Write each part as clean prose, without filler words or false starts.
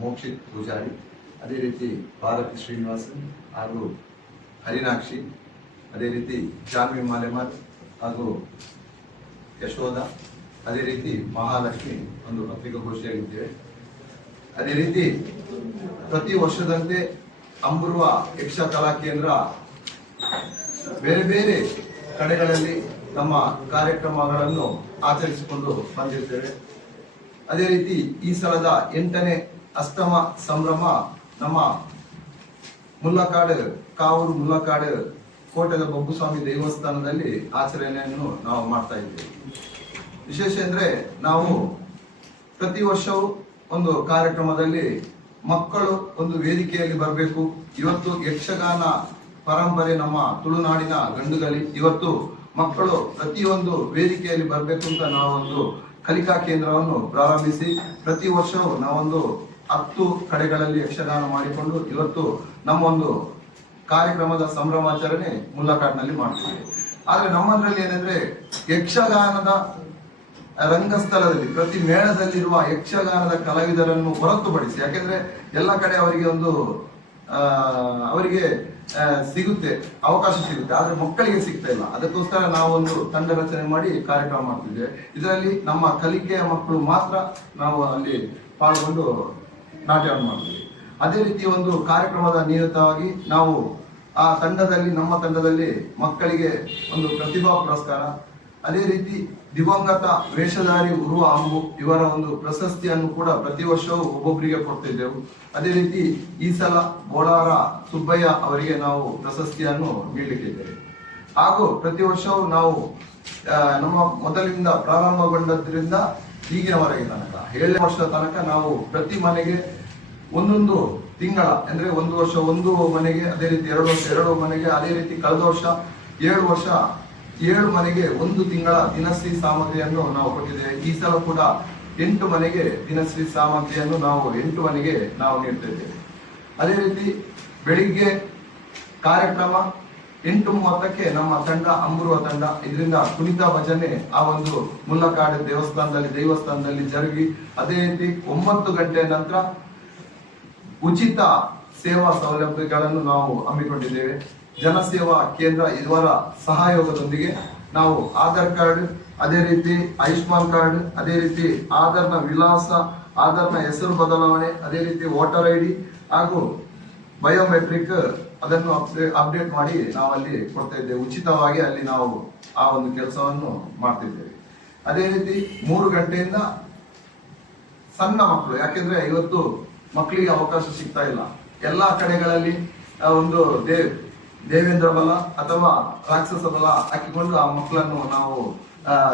ಮೋಕ್ಷಿತ್ ಪೂಜಾರಿ, ಅದೇ ರೀತಿ ಭಾರತಿ ಶ್ರೀನಿವಾಸನ್ ಹಾಗೂ ಹರಿನಾಕ್ಷಿ, ಅದೇ ರೀತಿ ಜಾನ್ವಿ ಮಾಲೆಮಾರ್ ಹಾಗೂ ಯಶೋಧ, ಅದೇ ರೀತಿ ಮಹಾಲಕ್ಷ್ಮಿ ಒಂದು ಪತ್ರಿಕಾಗೋಷ್ಠಿಯಾಗಿದ್ದೇವೆ. ಅದೇ ರೀತಿ ಪ್ರತಿ ವರ್ಷದಂತೆ ಅಂಬುರ್ವ ಯಕ್ಷ ಕಲಾ ಕೇಂದ್ರ ಬೇರೆ ಬೇರೆ ಕಡೆಗಳಲ್ಲಿ ನಮ್ಮ ಕಾರ್ಯಕ್ರಮಗಳನ್ನು ಆಚರಿಸಿಕೊಂಡು ಬಂದಿರ್ತೇವೆ. ಅದೇ ರೀತಿ ಈ ಸಲದ 8ನೇ ಅಷ್ಟಮ ಸಂಭ್ರಮ ನಮ್ಮ ಕಾವೂರು ಮುಲ್ಲಕಾಡು ಕೋಟೆದ ಬೊಬ್ಬುಸ್ವಾಮಿ ದೇವಸ್ಥಾನದಲ್ಲಿ ಆಚರಣೆಯನ್ನು ನಾವು ಮಾಡ್ತಾ ಇದ್ದೇವೆ. ವಿಶೇಷ ಅಂದ್ರೆ ನಾವು ಪ್ರತಿ ವರ್ಷವೂ ಒಂದು ಕಾರ್ಯಕ್ರಮದಲ್ಲಿ ಮಕ್ಕಳು ಒಂದು ವೇದಿಕೆಯಲ್ಲಿ ಬರಬೇಕು. ಇವತ್ತು ಯಕ್ಷಗಾನ ಪರಂಪರೆ ನಮ್ಮ ತುಳುನಾಡಿನ ಗಂಡುಗಲಿ. ಇವತ್ತು ಮಕ್ಕಳು ಪ್ರತಿಯೊಂದು ವೇದಿಕೆಯಲ್ಲಿ ಬರಬೇಕು ಅಂತ ನಾವೊಂದು ಕಲಿಕಾ ಕೇಂದ್ರವನ್ನು ಪ್ರಾರಂಭಿಸಿ ಪ್ರತಿ ವರ್ಷವೂ ನಾವೊಂದು 10 ಕಡೆಗಳಲ್ಲಿ ಯಕ್ಷಗಾನ ಮಾಡಿಕೊಂಡು ಇವತ್ತು ನಮ್ಮೊಂದು ಕಾರ್ಯಕ್ರಮದ ಸಂಭ್ರಮಾಚರಣೆ ಮುಲ್ಲಕಾಡಿನಲ್ಲಿ ಮಾಡ್ತೀವಿ. ಆದ್ರೆ ನಮ್ಮದ್ರಲ್ಲಿ ಏನಂದ್ರೆ ಯಕ್ಷಗಾನದ ರಂಗಸ್ಥಳದಲ್ಲಿ ಪ್ರತಿ ಮೇಳದಲ್ಲಿರುವ ಯಕ್ಷಗಾನದ ಕಲಾವಿದರನ್ನು ಹೊರತುಪಡಿಸಿ, ಯಾಕೆಂದ್ರೆ ಎಲ್ಲ ಕಡೆ ಅವರಿಗೆ ಸಿಗುತ್ತೆ, ಅವಕಾಶ ಸಿಗುತ್ತೆ, ಆದ್ರೆ ಮಕ್ಕಳಿಗೆ ಸಿಗ್ತಾ ಇಲ್ಲ. ಅದಕ್ಕೋಸ್ಕರ ನಾವೊಂದು ತಂಡ ರಚನೆ ಮಾಡಿ ಕಾರ್ಯಕ್ರಮ ಮಾಡ್ತಿದ್ದೇವೆ. ಇದರಲ್ಲಿ ನಮ್ಮ ಕಲಿಕೆಯ ಮಕ್ಕಳು ಮಾತ್ರ ನಾವು ಅಲ್ಲಿ ಪಾಲ್ಗೊಂಡು ನಾಟ್ಯವನ್ನು ಮಾಡ್ತೀವಿ. ಅದೇ ರೀತಿ ಒಂದು ಕಾರ್ಯಕ್ರಮದ ನಿಯತವಾಗಿ ನಾವು ನಮ್ಮ ತಂಡದಲ್ಲಿ ಮಕ್ಕಳಿಗೆ ಒಂದು ಪ್ರತಿಭಾ ಪುರಸ್ಕಾರ, ಅದೇ ರೀತಿ ದಿವಂಗತ ವೇಷಧಾರಿ ಉರುವ ಅಂಬು ಇವರ ಒಂದು ಪ್ರಶಸ್ತಿಯನ್ನು ಕೂಡ ಪ್ರತಿ ವರ್ಷವೂ ಒಬ್ಬೊಬ್ಬರಿಗೆ ಕೊಡ್ತಿದ್ದೆವು. ಅದೇ ರೀತಿ ಈ ಸಲ ಬೋಳಾರ ಸುಬ್ಬಯ್ಯ ಅವರಿಗೆ ನಾವು ಪ್ರಶಸ್ತಿಯನ್ನು ನೀಡಲಿಕ್ಕಿದ್ದೇವೆ. ಹಾಗೂ ಪ್ರತಿ ವರ್ಷವೂ ನಾವು ನಮ್ಮ ಮೊದಲಿಂದ ಪ್ರಾರಂಭಗೊಂಡದ್ರಿಂದ ಈಗಿನವರೆಗೆ ತನಕ 7ನೇ ವರ್ಷದ ತನಕ ನಾವು ಪ್ರತಿ ಮನೆಗೆ ಒಂದೊಂದು ತಿಂಗಳ ಅಂದ್ರೆ ಒಂದು ವರ್ಷ ಒಂದು ಮನೆಗೆ, ಅದೇ ರೀತಿ 2 ವರ್ಷ 2 ಮನೆಗೆ, ಅದೇ ರೀತಿ ಕಳೆದ ವರ್ಷ 7 ವರ್ಷ 7 ಮನೆಗೆ 1 ತಿಂಗಳ ದಿನಸಿ ಸಾಮಗ್ರಿಯನ್ನು ನಾವು ಕೊಟ್ಟಿದ್ದೇವೆ. ಈ ಸಲ ಕೂಡ 8 ಮನೆಗೆ ದಿನಸಿ ಸಾಮಗ್ರಿಯನ್ನು ನಾವು 8 ಮನೆಗೆ ನಾವು ನೀಡ್ತಾ ಇದ್ದೇವೆ. ಅದೇ ರೀತಿ ಬೆಳಿಗ್ಗೆ ಕಾರ್ಯಕ್ರಮ 8:30ಕ್ಕೆ ನಮ್ಮ ತಂಡ ಅಂಬುರ್ವ ತಂಡ, ಇದರಿಂದ ಕುಣಿತ ಭಜನೆ ಆ ಒಂದು ಮುಲ್ಲಕಾಡು ದೇವಸ್ಥಾನದಲ್ಲಿ ಜರುಗಿ, ಅದೇ ರೀತಿ 9 ಗಂಟೆ ನಂತರ ಉಚಿತ ಸೇವಾ ಸೌಲಭ್ಯಗಳನ್ನು ನಾವು ಹಮ್ಮಿಕೊಂಡಿದ್ದೇವೆ. ಜನಸೇವಾ ಕೇಂದ್ರ ಇವರ ಸಹಯೋಗದೊಂದಿಗೆ ನಾವು ಆಧಾರ್ ಕಾರ್ಡ್, ಅದೇ ರೀತಿ ಆಯುಷ್ಮಾನ್ ಕಾರ್ಡ್, ಅದೇ ರೀತಿ ಆಧಾರ್ನ ವಿಳಾಸ, ಆಧಾರ್ನ ಹೆಸರು ಬದಲಾವಣೆ, ಅದೇ ರೀತಿ ವೋಟರ್ ID ಹಾಗೂ ಬಯೋಮೆಟ್ರಿಕ್ ಅದನ್ನು ಅಪ್ಡೇಟ್ ಮಾಡಿ ನಾವು ಅಲ್ಲಿ ಕೊಡ್ತಾ ಇದ್ದೇವೆ. ಉಚಿತವಾಗಿ ಅಲ್ಲಿ ನಾವು ಆ ಒಂದು ಕೆಲಸವನ್ನು ಮಾಡ್ತಿದ್ದೇವೆ. ಅದೇ ರೀತಿ 3 ಗಂಟೆಯಿಂದ ಸಣ್ಣ ಮಕ್ಕಳು, ಯಾಕೆಂದ್ರೆ ಇವತ್ತು ಮಕ್ಕಳಿಗೆ ಅವಕಾಶ ಸಿಗ್ತಾ ಇಲ್ಲ. ಎಲ್ಲಾ ಕಡೆಗಳಲ್ಲಿ ಒಂದು ದೇವೇಂದ್ರ ಬಲ ಅಥವಾ ರಾಕ್ಷಸ ಬಲ ಹಾಕಿಕೊಂಡು ಆ ಮಕ್ಕಳನ್ನು ನಾವು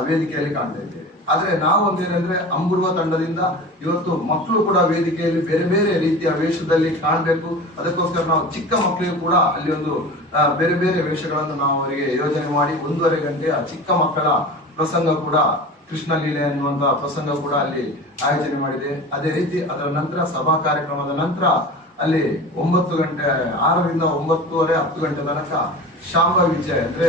ವೇದಿಕೆಯಲ್ಲಿ ಕಾಣ್ತಾ ಇದ್ದೇವೆ. ಆದ್ರೆ ನಾವು ಒಂದೇನಂದ್ರೆ ಅಂಬುರ್ವ ತಂಡದಿಂದ ಇವತ್ತು ಮಕ್ಕಳು ಕೂಡ ವೇದಿಕೆಯಲ್ಲಿ ಬೇರೆ ಬೇರೆ ರೀತಿಯ ವೇಷದಲ್ಲಿ ಕಾಣ್ಬೇಕು. ಅದಕ್ಕೋಸ್ಕರ ನಾವು ಚಿಕ್ಕ ಮಕ್ಕಳಿಗೂ ಕೂಡ ಅಲ್ಲಿ ಒಂದು ಬೇರೆ ಬೇರೆ ವೇಷಗಳನ್ನು ನಾವು ಅವರಿಗೆ ಯೋಜನೆ ಮಾಡಿ 1.5 ಗಂಟೆಯ ಚಿಕ್ಕ ಮಕ್ಕಳ ಪ್ರಸಂಗ ಕೂಡ, ಕೃಷ್ಣ ಲೀಲೆ ಅನ್ನುವಂತ ಪ್ರಸಂಗ ಕೂಡ ಅಲ್ಲಿ ಆಯೋಜನೆ ಮಾಡಿದೆ. ಅದೇ ರೀತಿ ಅದರ ನಂತರ ಸಭಾ ಕಾರ್ಯಕ್ರಮದ ನಂತರ ಅಲ್ಲಿ 9 ಗಂಟೆ 6ರಿಂದ 9:30 10 ಗಂಟೆ ತನಕ ಶಾಂಭ ವಿಜಯ ಅಂದ್ರೆ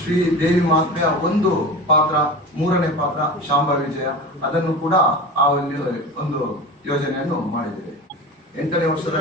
ಶ್ರೀ ದೇವಿ ಮಹಾತ್ಮೆಯ ಒಂದು ಪಾತ್ರ, 3ನೇ ಪಾತ್ರ ಶಾಂಭ ವಿಜಯ, ಅದನ್ನು ಕೂಡ ಆ ಒಂದು ಯೋಜನೆಯನ್ನು ಮಾಡಿದ್ದೇವೆ. 8ನೇ ವರ್ಷದ